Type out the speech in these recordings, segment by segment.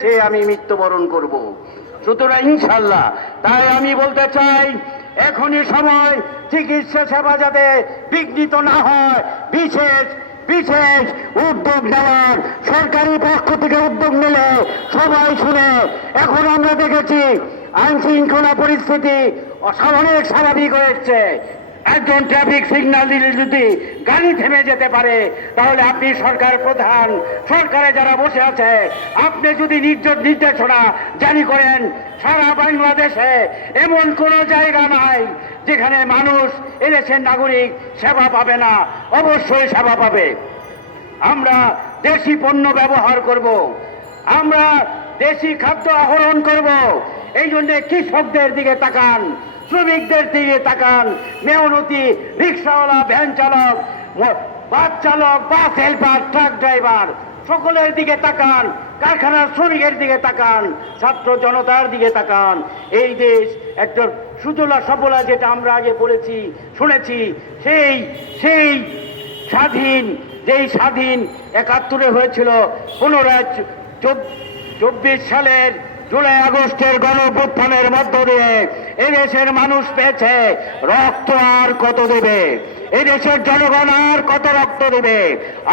সে আমি মৃত্যুবরণ করব। সুতরাং ইনশাল্লাহ তাই আমি বলতে চাই, এখনই সময় চিকিৎসা সেবা যাতে বিঘ্নিত না হয়, বিশেষ বিশেষ উদ্যোগ নেওয়ার। সরকারি পক্ষ থেকে উদ্যোগ নিলে সবাই শুনে। এখন আমরা দেখেছি আইন শৃঙ্খলা পরিস্থিতি অনেক স্বাভাবিক হয়েছে। একজন ট্রাফিক সিগন্যাল দিলে যদি গাড়ি থেমে যেতে পারে, তাহলে আপনি সরকার প্রধান, সরকারে যারা বসে আছে, আপনি যদি নির্দেশনা জারি করেন, সারা বাংলাদেশে এমন কোনো জায়গা নাই যেখানে মানুষ এদেশের নাগরিক সেবা পাবে না। অবশ্যই সেবা পাবে। আমরা দেশি পণ্য ব্যবহার করব, আমরা দেশি খাদ্য আহরণ করব। এই জন্য কৃষকদের দিকে তাকান, শ্রমিকদের দিকে তাকান, মেহনতি রিক্সাওয়ালা, ভ্যান চালক, বাস চালক, বাস হেল্পার, ট্রাক ড্রাইভার, সকলের দিকে তাকান, কারখানার শ্রমিকের দিকে তাকান, ছাত্র জনতার দিকে তাকান। এই দেশ একটা সুজলা সবলা, যেটা আমরা আগে পড়েছি শুনেছি, সেই সেই স্বাধীন, যেই স্বাধীন ৭১ হয়েছিল, ১৫-২৪ সালের জুলাই আগস্টের গণঅভ্যুত্থানের মধ্য দিয়ে এদেশের মানুষ পেয়েছে। রক্ত আর কত দেবে? এদেশের জনগণ আর কত রক্ত দেবে?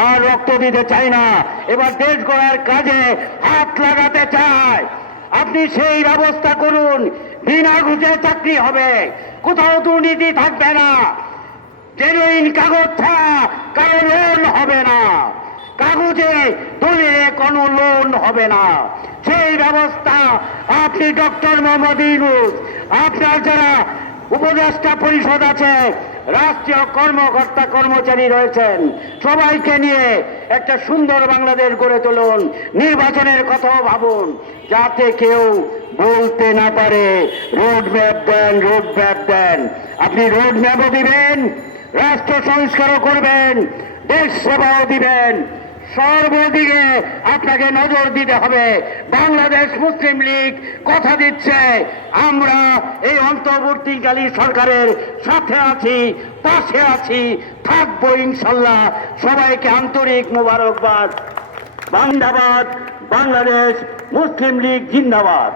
আর রক্ত দিতে চাই না। এবার দেশ গড়ার কাজে হাত লাগাতে চায়। আপনি সেই ব্যবস্থা করুন। বিনা ঘুষে চাকরি হবে, কোথাও দুর্নীতি থাকবে না, জেনুইন কাগজ ছাড়া কারো লোন হবে না, কাগজে দলিলে কোনো লোন হবে না। সেই ব্যবস্থা আপনি ডক্টর মোহাম্মদ ইউনূস, আপনার যারা উপদেষ্টা পরিষদ আছে, রাষ্ট্রীয় কর্মকর্তা কর্মচারী রয়েছেন, সবাইকে নিয়ে একটা সুন্দর বাংলাদেশ গড়ে তুলুন। নির্বাচনের কথাও ভাবুন, যাতে কেউ বলতে না পারে রোড ম্যাপ দেন, রোড ম্যাপ দেন। আপনি রোড ম্যাপও দিবেন, রাষ্ট্র সংস্কারও করবেন, দেশ সেবাও দিবেন। সর্বদিকে আপনাকে নজর দিতে হবে। বাংলাদেশ মুসলিম লীগ কথা দিচ্ছে, আমরা এই অন্তর্বর্তীকালী সরকারের সাথে আছি, পাশে আছি, থাকবো ইনশাল্লাহ। সবাইকে আন্তরিক মোবারকবাদ। জিন্দাবাদ, বাংলাদেশ মুসলিম লীগ জিন্দাবাদ।